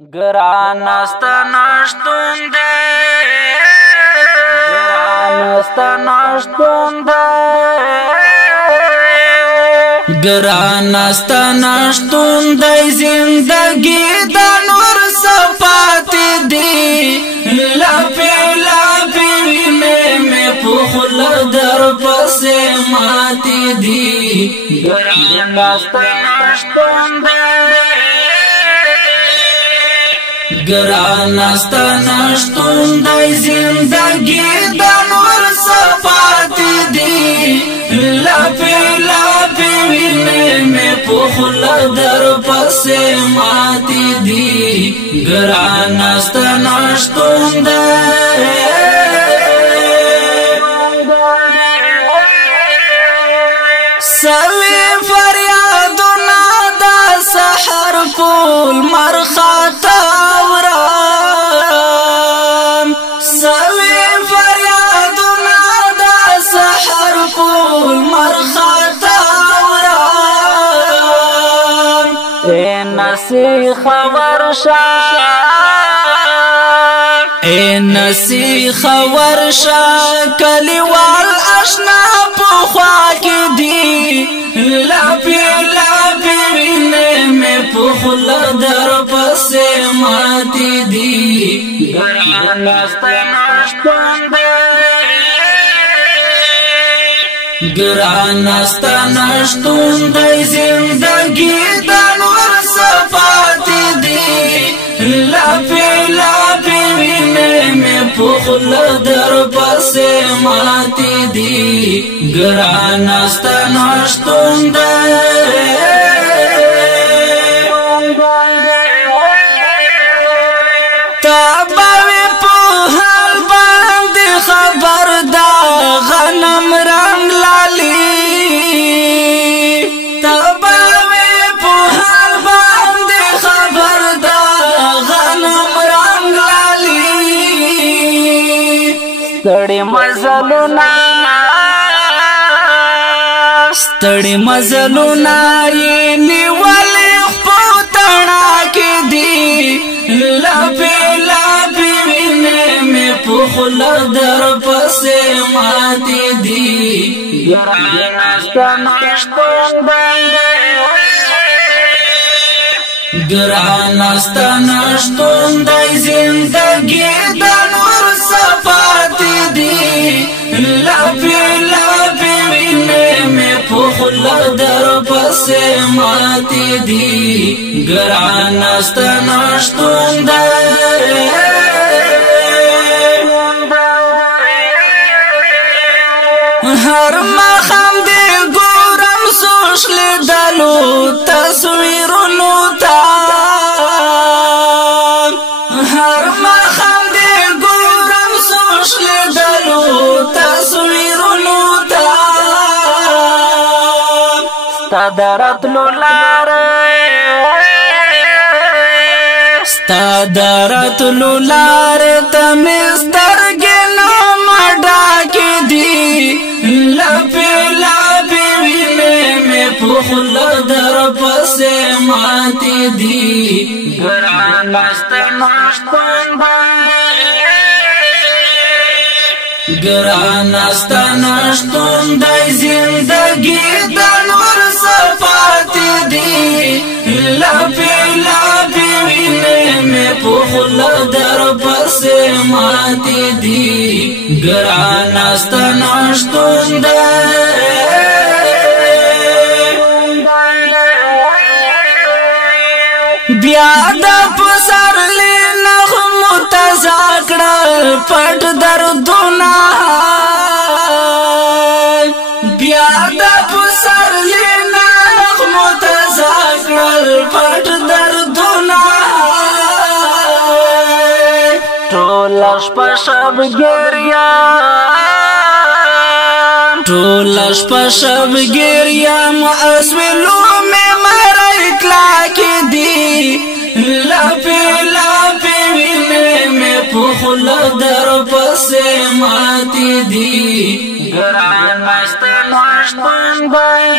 ګران استا نشتون دی ګران استا نشتون دی زندگی د نور صفات دی لپی لپی میں پخل در پس ماتی دی ګران استا نشتون دی ګران استا نشتون دی زندگی د نور صفات دی لپی لپی میں پخل در پس ماتی دی ګران استا نشتون دی سوی فریادنا دا سحر پول مرخاتا ورام سوی فریادنا دا سحر پول مرخاتا ورام اے نسی خبر اے نسی خبر کلیوال اشنا پخوا کی دی لپی لپی میں پخل در پس ماتی دی ګران استا نشتون دی ګران استا نشتون دی زندگی د نور صفات دی لپی لپی میں پخل در پس ماتی دی ګران استا نشتون دی تابوی په حال باندې خبر دا غنم رنگ لالی تابوی په حال باندې خبر دا غنم رنگ لالی ستړي مزلونا یې نیولې خپل تڼا کې دی لپی لپی میں پخل در پس ماتی دی ګران استا نشتون دی ګران استا نشتون دی زندگی د نور صفات دی لپی لپی میں پخل در پس ماتی دی ګران استا نشتون دی هر مخام دی ګورم سوش لیدلو تصویرونو تا هر مخام دی ګورم سوش لیدلو تصویرونو تا ستا درتلو لار تمسترگی نمڈا کی دی لپی لپی میں پخل در پس ماتی دی ګران استا نشتون دی ګران استا نشتون دی زندگی د نور صفات دی لپی لپی میں پخل در پس ماتی دی ګران استا نشتون دی بیا د پسرلی نغمو تزاکړه پټ دردونه بیا د پسرلی نغمو تزاکړه پټ دردونه ټول شپه شب ګریام اسویلو میں مړی کلا کې دی لپی لپی میں پخل در پس ماتی دی ګران استا نشتون دی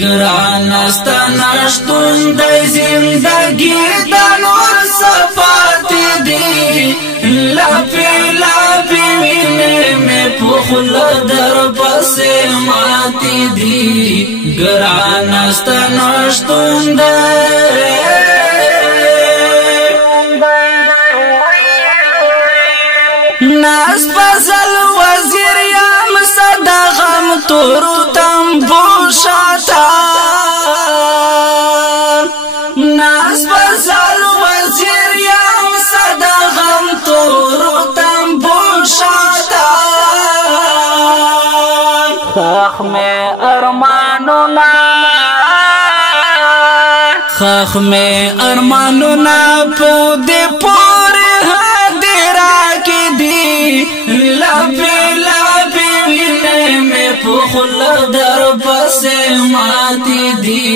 ګران استا نشتون د زندګي د نور صفات دي لپی لپی وینه مې پخل در پسې ماتې دي ګران استا نشتون د ناس فضل وزیر یم صدا غم تورو تنبو شاتا ناس فضل وزیر یم صدا غم تورو تنبو شاتا خاخ میں ارمانو نا پو دے پورے لپی لپی وینه مې پخل در پسې ماتې دي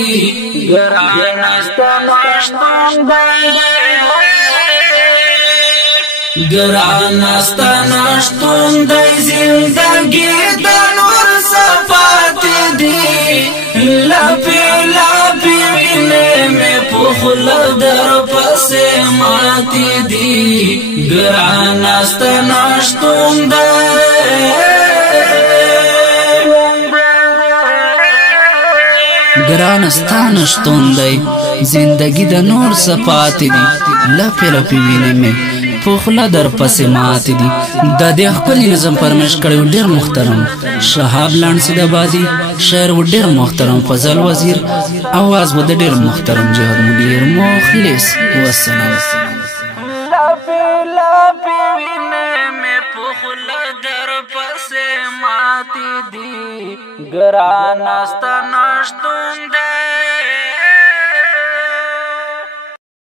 ګران استا نشتون د زندګي د نور صفات دي لپی لپی وینه مې پخل در پسې ماتې دي ګران استا نشتون د ګران استا نشتون دی زندگی د نور صفات دي لپی لپی وینه مې پخلا در پسې ماتې دي د دې خپل نظم پرمش کړو ډیر محترم شهاب لانسی د بادي شعر و ډیر محترم فضل وزیر आवाज و ډیر محترم جهاد مدیر مخلص والسلام لپی وینه مې پخلا در پسې ماتې دي ګران استا نشتون دی